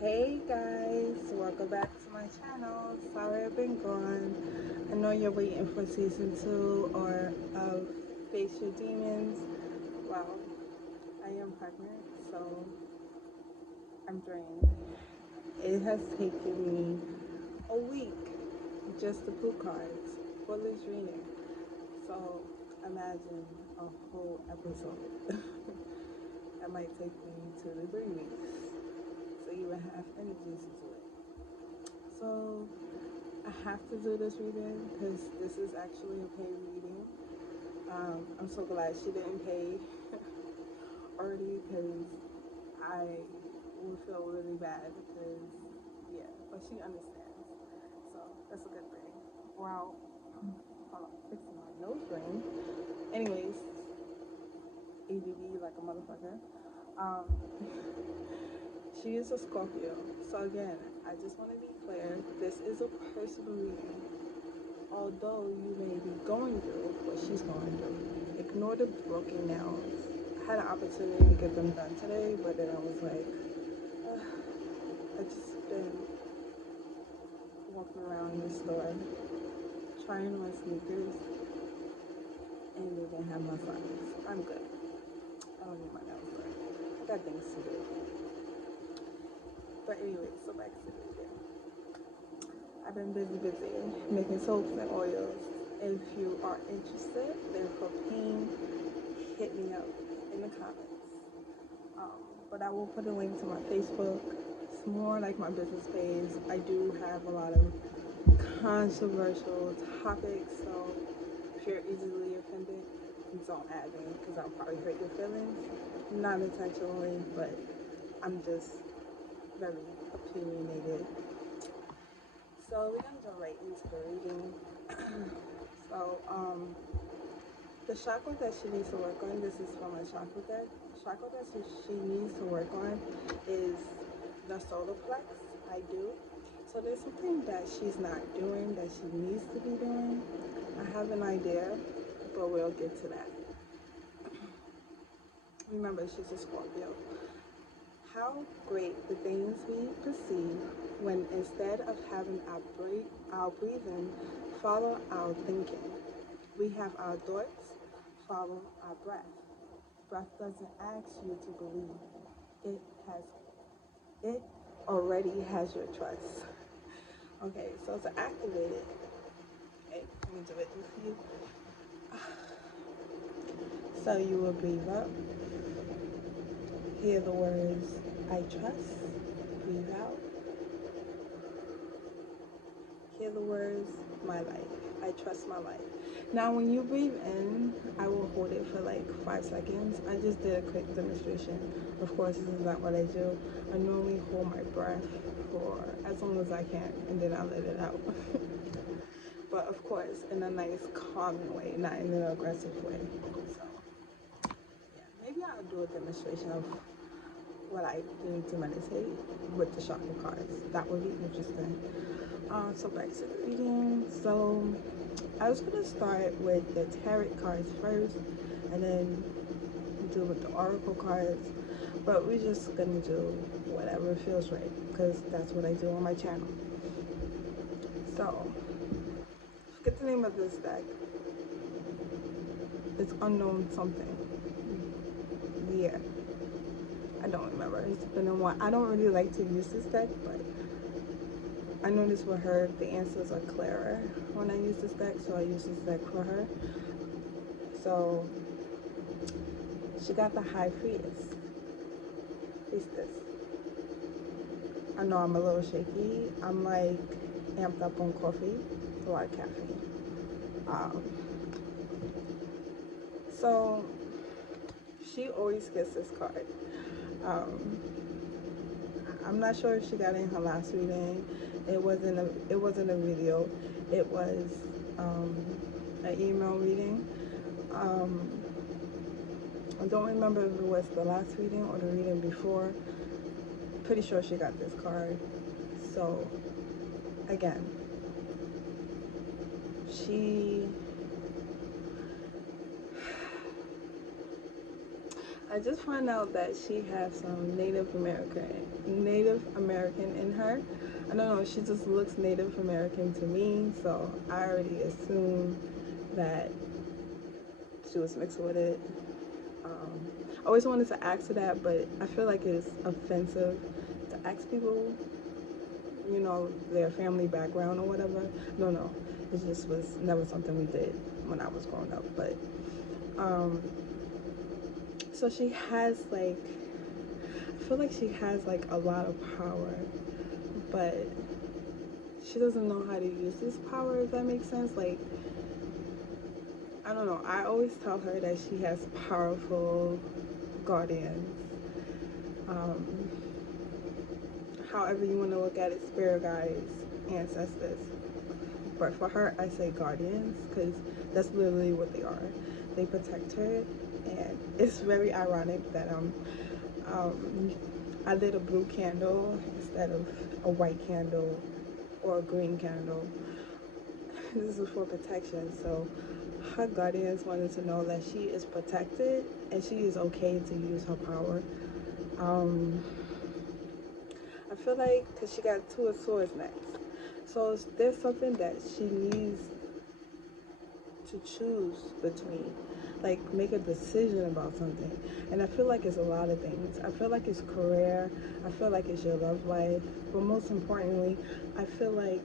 Hey guys, welcome back to my channel. Sorry I've been gone. I know you're waiting for season 2 or of Face Your Demons. Well, I am pregnant, so I'm drained. It has taken me a week just to pull cards for this reading. So imagine a whole episode. That might take me 2 to 3 weeks to even have energy to do it. So I have to do this reading because this is actually a paid reading. I'm so glad she didn't pay already because I would feel really bad because, yeah, but she understands. So that's a good thing. Wow. Hold on, fixing my nose ring. Anyways, ADD like a motherfucker. Um, she is a Scorpio. So again, I just want to be clear. This is a personal reading. Although you may be going through what she's going through, ignore the broken nails. I had an opportunity to get them done today, but then I was like, I just been walking around the store trying on sneakers and they didn't have my size. I'm good. I don't need my nails done. I got things to do. But anyway, so back to the video. I've been busy making soaps and oils. If you are interested, they're for pain. Hit me up in the comments. But I will put a link to my Facebook. It's more like my business page. I do have a lot of controversial topics, so if you're easily offended, don't add me because I'll probably hurt your feelings. Not intentionally, but I'm just very opinionated. So we're gonna go right into the reading. So the chakra that she needs to work on, this is from a chakra deck. Chakra that she needs to work on is the solar plex. I do. So there's something that she's not doing that she needs to be doing. I have an idea, but we'll get to that. Remember, she's a Scorpio. How great the things we perceive when instead of having our breathing follow our thinking. We have our thoughts follow our breath. Breath doesn't ask you to believe. It already has your trust. Okay, so to activate it, okay, let me do it with you. So you will breathe up, hear the words, I trust, breathe out, hear the words, my life, I trust my life. Now when you breathe in, I will hold it for like 5 seconds. I just did a quick demonstration. Of course, this is not what I do. I normally hold my breath for as long as I can and then I let it out. But of course, in a nice calming way, not in an aggressive way. So yeah, maybe I'll do a demonstration of what I do to meditate with the chakra cards. That would be interesting. So back to the reading. So I was gonna start with the tarot cards first, and then do with the oracle cards. But we're just gonna do whatever feels right, because that's what I do on my channel. So, forget the name of this deck. It's unknown something. Yeah. I don't remember. It's been a while. I don't really like to use this deck, but I noticed with her, the answers are clearer when I use this deck, so I use this deck for her. So, she got the High Priestess. I know I'm a little shaky. I'm like amped up on coffee, a lot of caffeine. So, she always gets this card. I'm not sure if she got it in her last reading. It wasn't a video. It was an email reading. I don't remember if it was the last reading or the reading before. Pretty sure she got this card. So again, I just found out that she has some Native American in her. I don't know, she just looks Native American to me, so I already assumed that she was mixed with it. I always wanted to ask her that, but I feel like it's offensive to ask people, their family background or whatever. No, it just was never something we did when I was growing up. But so she has like, I feel like she has like a lot of power, but she doesn't know how to use this power, if that makes sense. Like, I don't know, I always tell her that she has powerful guardians. um, However you want to look at it, spirit guides, ancestors. But for her, I say guardians, because that's literally what they are. They protect her, and it's very ironic that I lit a blue candle instead of a white candle or a green candle. This is for protection. So her guardians wanted to know that she is protected and she is okay to use her power. I feel like, because she got two of swords next, so there's something that she needs to choose between, like make a decision about something. And I feel like it's a lot of things. I feel like it's career, I feel like it's your love life, but most importantly, I feel like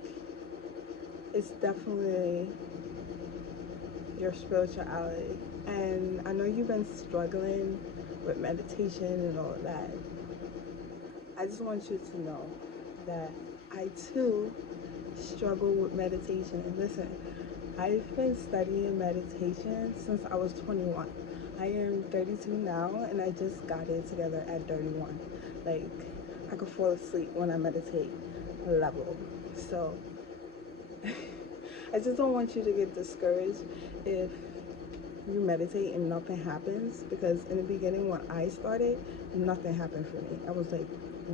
it's definitely your spirituality. And I know you've been struggling with meditation and all of that. I just want you to know that I too struggle with meditation. Listen, I've been studying meditation since I was 21. I am 32 now, and I just got it together at 31. Like, I could fall asleep when I meditate level. So, I just don't want you to get discouraged if you meditate and nothing happens, because in the beginning when I started, nothing happened for me. I was like,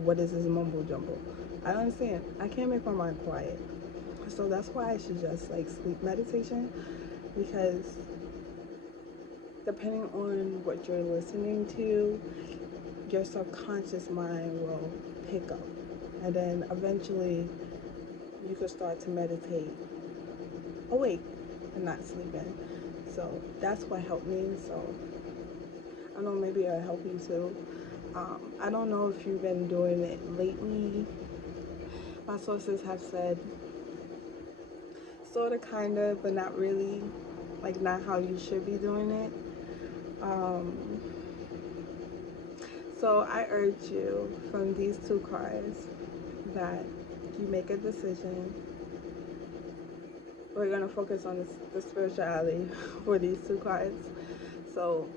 what is this mumbo jumbo? I don't understand. I can't make my mind quiet. So that's why I suggest like sleep meditation, because depending on what you're listening to, your subconscious mind will pick up, and then eventually you could start to meditate awake and not sleeping. So that's what helped me. So I know maybe it'll help you too. I don't know if you've been doing it lately. My sources have said sort of, kind of, but not really. Like, not how you should be doing it. So I urge you from these two cards that you make a decision. We're going to focus on the spirituality for these two cards. So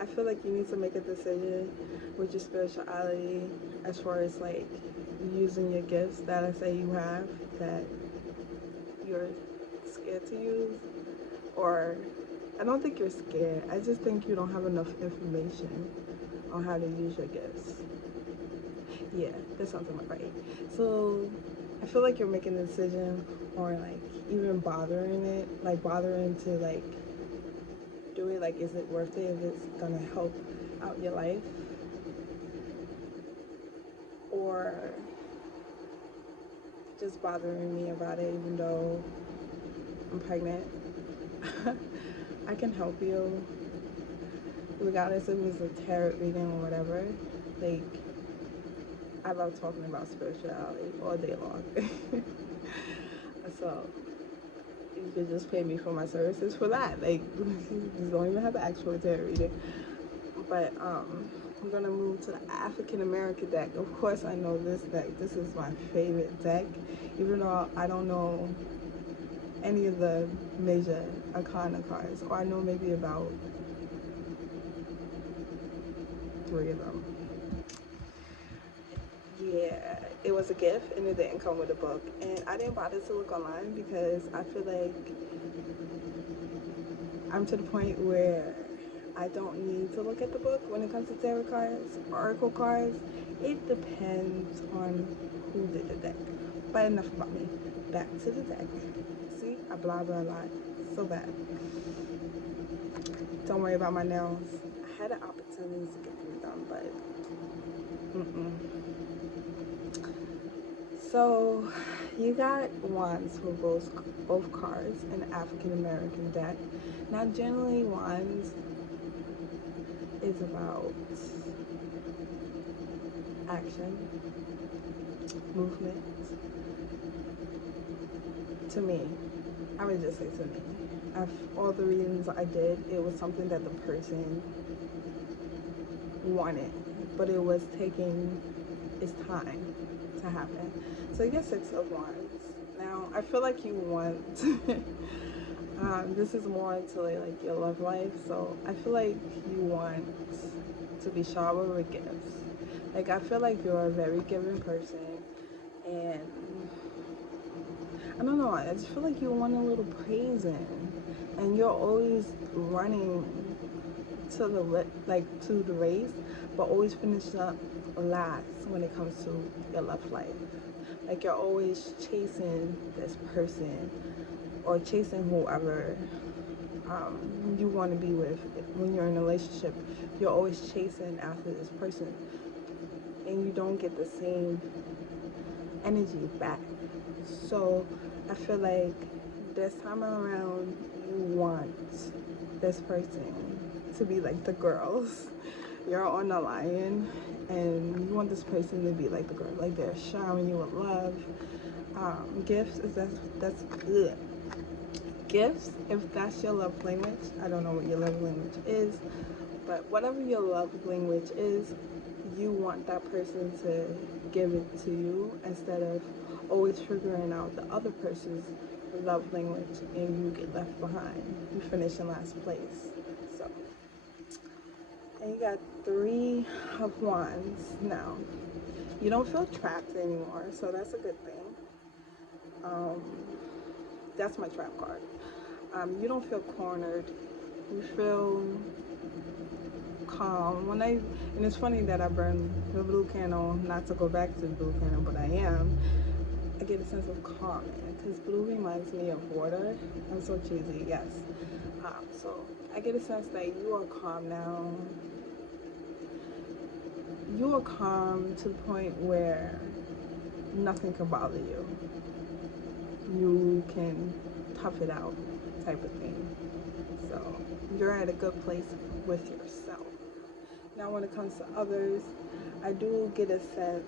I feel like you need to make a decision with your spirituality, as far as like using your gifts that I say you have that you're scared to use. Or I don't think you're scared, I just think you don't have enough information on how to use your gifts. Yeah, that sounds about right. So I feel like you're making a decision, or like even bothering to like do it. Like, is it worth it? If it's gonna help out your life? Or just bothering me about it even though I'm pregnant? I can help you regardless if it's a tarot reading or whatever. Like, I love talking about spirituality all day long. So you could just pay me for my services for that. Like, you don't even have to ask for a tarot reading. But I'm gonna move to the African American deck. Of course, I know this deck. This is my favorite deck, even though I don't know any of the major arcana cards, or I know maybe about 3 of them. Yeah, it was a gift and it didn't come with a book, and I didn't bother to look online because I feel like I'm to the point where I don't need to look at the book when it comes to tarot cards, oracle cards. It depends on who did the deck. But enough about me. Back to the deck. See, I blah blah a lot. So bad. Don't worry about my nails. I had an opportunity still needs to get them done, but So you got wands for both cards in African American deck. Now generally wands is about action, movement. To me, I would just say to me. All the reasons I did, it was something that the person wanted, but it was taking its time to happen. So you get Six of Wands. Now, I feel like you want, this is more into like your love life, so I feel like you want to be showered with gifts. Like, I feel like you're a very giving person, and I don't know, I just feel like you want a little praising, and you're always running to the race, but always finish up last when it comes to your love life. Like, you're always chasing this person or chasing whoever you want to be with. When you're in a relationship, you're always chasing after this person, and you don't get the same energy back. So I feel like this time around, you want this person to be like the girls. You're on the lion, and you want this person to be like the girl, like they're showering you with love. Gifts is that's good. Gifts, if that's your love language, I don't know what your love language is, but whatever your love language is, you want that person to give it to you instead of always figuring out the other person's love language and you get left behind. You finish in last place. So, and you got Three of Wands. Now, you don't feel trapped anymore, so that's a good thing. That's my trap card. You don't feel cornered. You feel calm. And it's funny that I burned the blue candle, not to go back to the blue candle, but I am. I get a sense of calm because blue reminds me of water. I'm so cheesy, yes. So I get a sense that you are calm now. You are calm to the point where nothing can bother you. You can tough it out, type of thing. So you're at a good place with yourself. Now when it comes to others, I do get a sense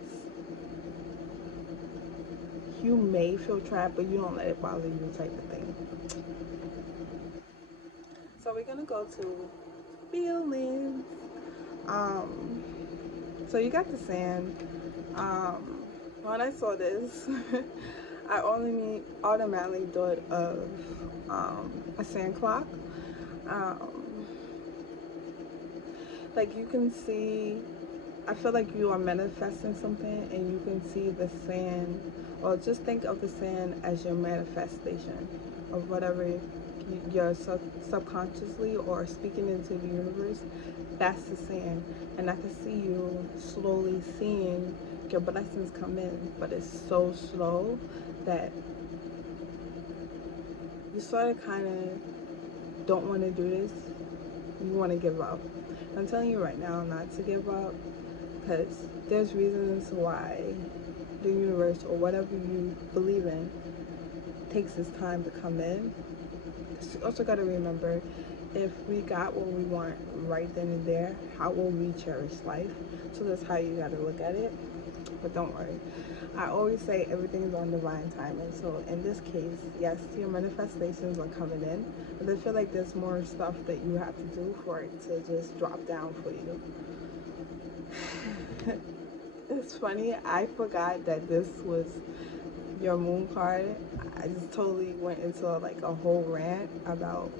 you may feel trapped, but you don't let it bother you, type of thing. So we're gonna go to feelings. So you got the sand. When I saw this, I automatically thought of a sand clock. Like, you can see, I feel like you are manifesting something and you can see the sand, or just think of the sand as your manifestation of whatever you're subconsciously or speaking into the universe. That's the sand. And I can see you slowly seeing your blessings come in, but it's so slow that you sort of kind of don't want to do this. You want to give up. I'm telling you right now not to give up, because there's reasons why the universe or whatever you believe in takes its time to come in. You also got to remember, if we got what we want right then and there, how will we cherish life? So that's how you got to look at it. But don't worry, I always say everything's on divine timing. So in this case, yes, your manifestations are coming in, but I feel like there's more stuff that you have to do for it to just drop down for you. It's funny, I forgot that this was your moon card. I just totally went into like a whole rant about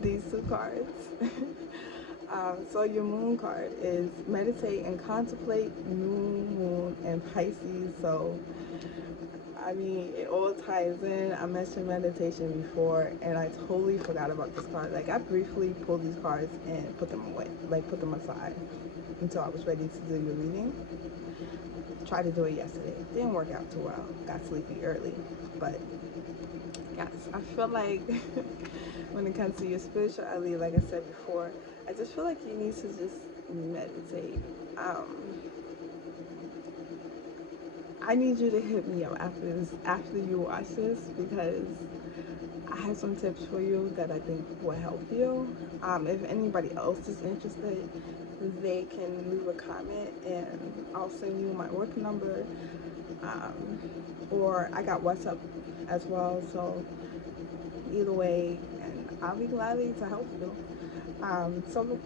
these two cards. So your moon card is meditate and contemplate, new moon and Pisces. So I mean, it all ties in. I mentioned meditation before, and I totally forgot about this card. Like, I briefly pulled these cards and put them away, like put them aside until I was ready to do your reading. Tried to do it yesterday. Didn't work out too well. Got sleepy early, but Yes, I feel like when it comes to your spirituality, like I said before, I just feel like you need to just meditate. Um, I need you to hit me up after you watch this, because I have some tips for you that I think will help you. If anybody else is interested, they can leave a comment and I'll send you my work number. Um, or I got WhatsApp as well, so either way, and I'll be gladly to help you. So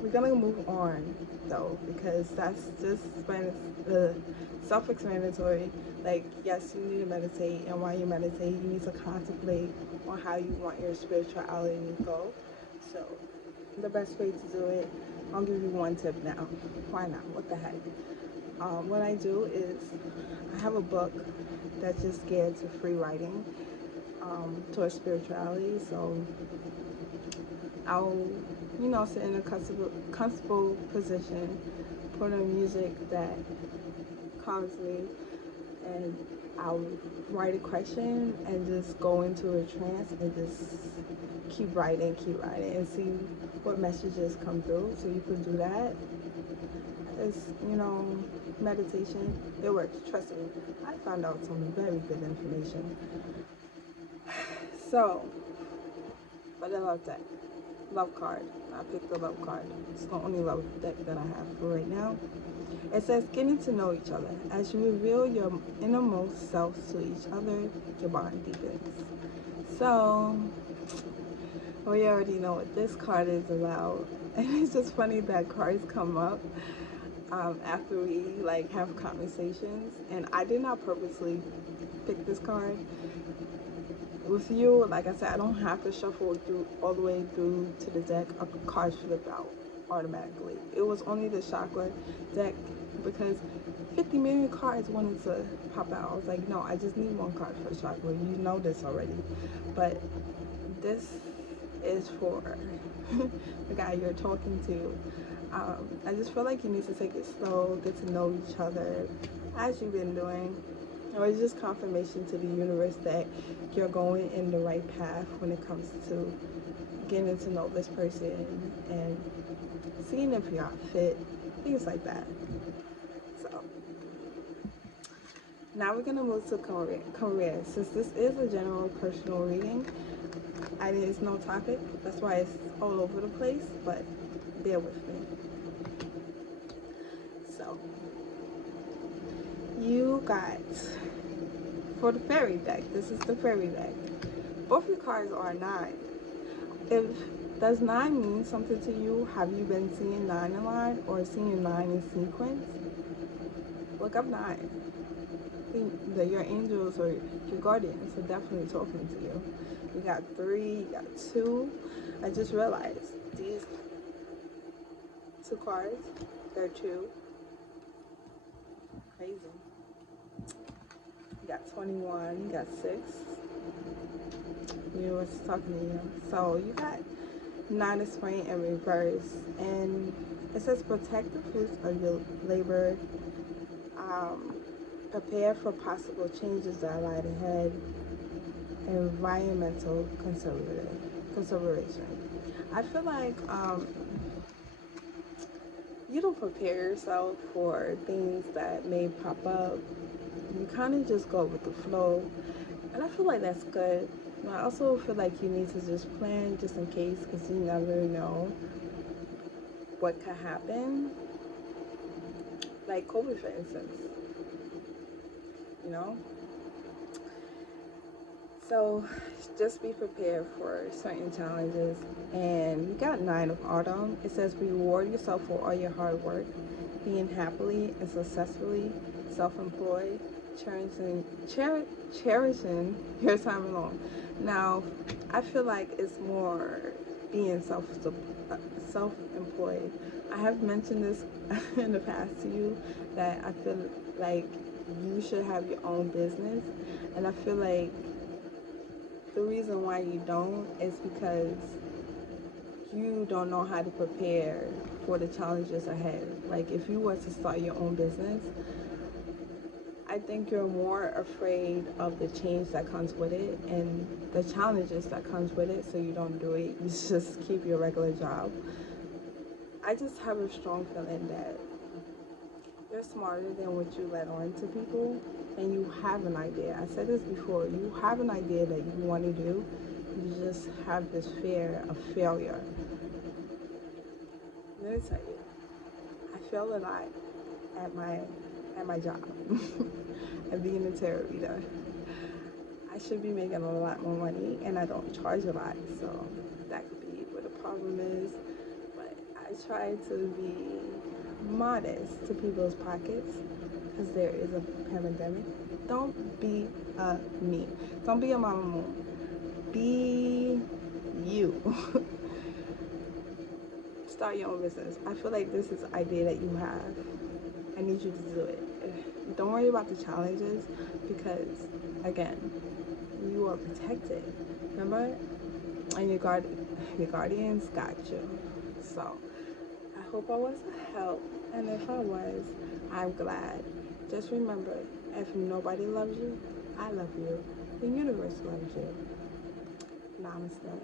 we're gonna move on though, because that's just the self-explanatory. Like, yes, you need to meditate, and while you meditate, you need to contemplate on how you want your spirituality to go. So the best way to do it, I'll give you one tip now. Why not? What the heck? What I do is I have a book that's just geared to free writing, towards spirituality. So I'll, sit in a comfortable position, put on music that calms me, and I'll write a question and just go into a trance and just keep writing, and see what messages come through. So you could do that. It's, meditation. It works. Trust me. I found out some very good information. So, but I love that. Love card. I picked the love card. It's the only love deck that I have for right now. It says getting to know each other. As you reveal your innermost selves to each other, your bond deepens. So we already know what this card is about. And it's just funny that cards come up after we have conversations. And I did not purposely pick this card. With you, like I said, I don't have to shuffle through all the way through to the deck. A card flip out automatically. It was only the Chakra deck because 50 million cards wanted to pop out. I was like, no, I just need one card for Chakra. You know this already. But this is for the guy you're talking to. I just feel like you need to take it slow, get to know each other as you've been doing. Or it's just confirmation to the universe that you're going in the right path when it comes to getting to know this person and seeing if you're fit, things like that. So now we're gonna move to career. Since this is a general personal reading, and it's no topic, that's why it's all over the place, but bear with me. So you got, for the fairy deck, this is the fairy deck. Both your cards are 9. Does 9 mean something to you? Have you been seeing 9 a lot or seeing 9 in sequence? Look up 9. I think that your angels or your guardians are definitely talking to you. You got 3, you got 2. I just realized these 2 cards, they're 2. Crazy. You got 21, you got 6. You was talking to you. So you got 9 of Spring in reverse, and it says protect the fruits of your labor. Prepare for possible changes that lie ahead. Environmental consideration. I feel like you don't prepare yourself for things that may pop up. You kind of just go with the flow, and I feel like that's good. And I also feel like you need to just plan just in case, because you never know what could happen. Like COVID, for instance. So just be prepared for certain challenges. And you got 9 of Autumn. It says reward yourself for all your hard work, being happily and successfully self-employed, cherishing your time alone. Now, I feel like it's more being self-employed. I have mentioned this in the past to you, that I feel like you should have your own business, and I feel like the reason why you don't is because you don't know how to prepare for the challenges ahead. Like, if you were to start your own business, I I think you're more afraid of the change that comes with it and the challenges that comes with it, so you don't do it. You just keep your regular job. I just have a strong feeling that you're smarter than what you let on to people, and you have an idea. I said this before, you have an idea that you want to do. You just have this fear of failure. I'm gonna tell you, I fail a lot at my job. At being a tarot reader. I should be making a lot more money, and I don't charge a lot, so that could be what the problem is. But I try to be modest to people's pockets because there is a pandemic. Don't be me. Don't be a mama moon. Be you. Start your own business. I feel like this is an idea that you have. I need you to do it. Don't worry about the challenges because, again, you are protected. Remember? And your guardians got you. So, I hope I was a help. And if I was, I'm glad. Just remember, if nobody loves you, I love you. The universe loves you. Namaste.